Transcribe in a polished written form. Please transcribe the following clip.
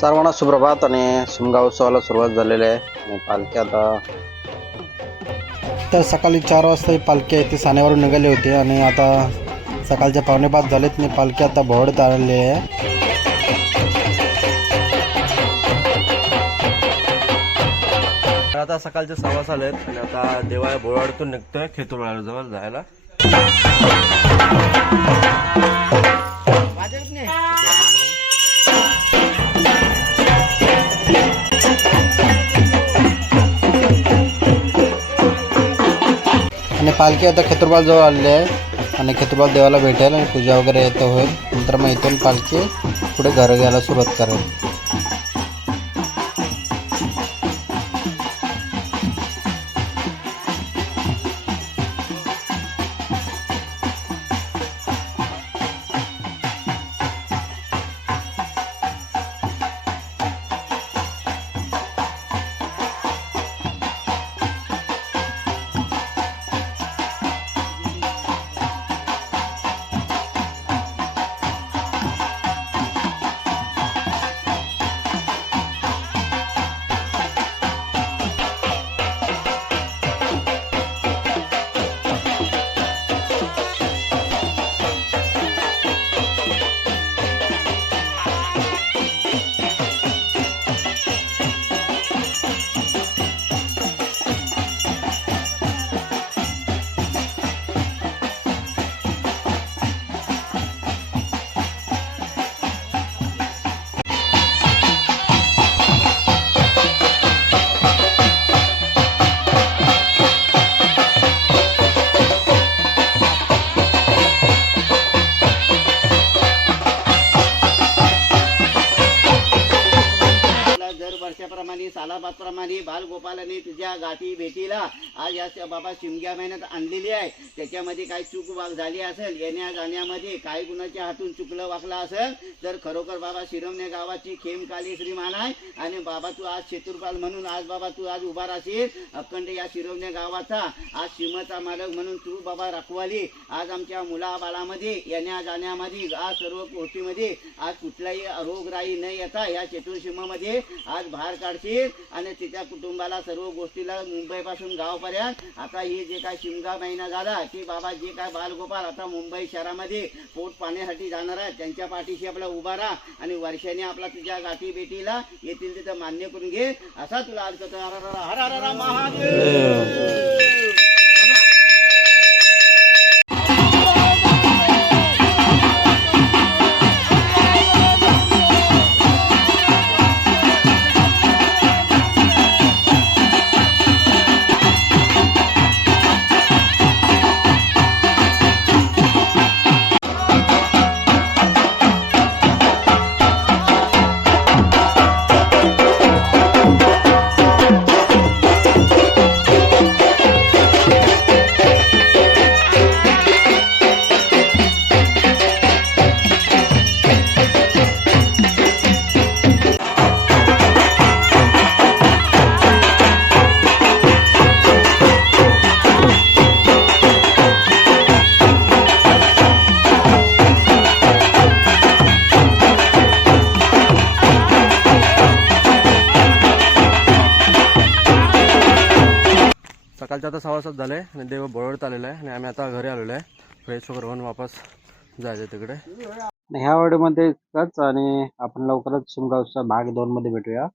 सर्वांना सुप्रभात आणि शिमगा उत्सवाला सुरुवात झालेली आहे आणि पालखी आता तर सकाळी 4 वाजता ही पालखी आहे ती सानेवरून निघाली होती आणि आता सकाळच्या 4:45 झालेत आणि पालखी आता भोवडत आलेली आहे. आता सकाळचे 6 आलेत आणि आता देवाया बोळवाडतून निघतोय खेतूर जवळ जायला. आणि पालखी आता खेतुरबाल जवळ आलेली आहे आणि खेतुरबाल देवाला भेटेल आणि पूजा वगैरे येतं होईल. नंतर मग इथून पालखी पुढे घरी घ्यायला सुरुवात करेल. वर्षाप्रमाणे सालाबादप्रमाणे बालगोपालाने तुझ्या गाठी भेटीला आज या बाबा शिमग्या महिन्यात आणलेली आहे. त्याच्यामध्ये काही चूक झाली असेल, येण्या जाण्यामध्ये काही कुणाच्या हातून चुकलं वाकलं असेल तर खरोखर बाबा शिरवणे गावाची खेमकाली श्रीमान आहे. आणि बाबा तू आज चतुर्पाल म्हणून आज बाबा तू आज उभा राहशील. अखंड या शिरवणे गावाचा आज सीमाचा मालक म्हणून तू बाबा राखवाली. आज आमच्या मुलाबाळामध्ये येण्या जाण्यामध्ये आज सर्व गोष्टीमध्ये आज कुठलाही रोगराई न येता या चतुर्सीमामध्ये आज बाहेर काढशील आणि तिच्या कुटुंबाला सर्व गोष्टीला मुंबईपासून गावपर्यंत आता हे जे काय शिमगा महिना झाला की बाबा जे काय बालगोपाल आता मुंबई शहरामध्ये पोट पाण्यासाठी जाणार आहे त्यांच्या पाठीशी आपला उभा राहा आणि वर्षाने आपला तुझ्या गाठी बेटीला येतील तिथं मान्य करून घे असा तुला आज करतो. हर हर हर महादेव. सकाळच्या आता 6 झाले आणि देव बोळवडत आलेला आहे आणि आम्ही आता घरी आलेलो आहे. फ्रेश वगैरे होऊन वापस जायचं तिकडे. ह्या व्हिडिओमध्ये इतकंच आणि आपण लवकरच शिमगा उत्सव भाग 2 मध्ये भेटूया.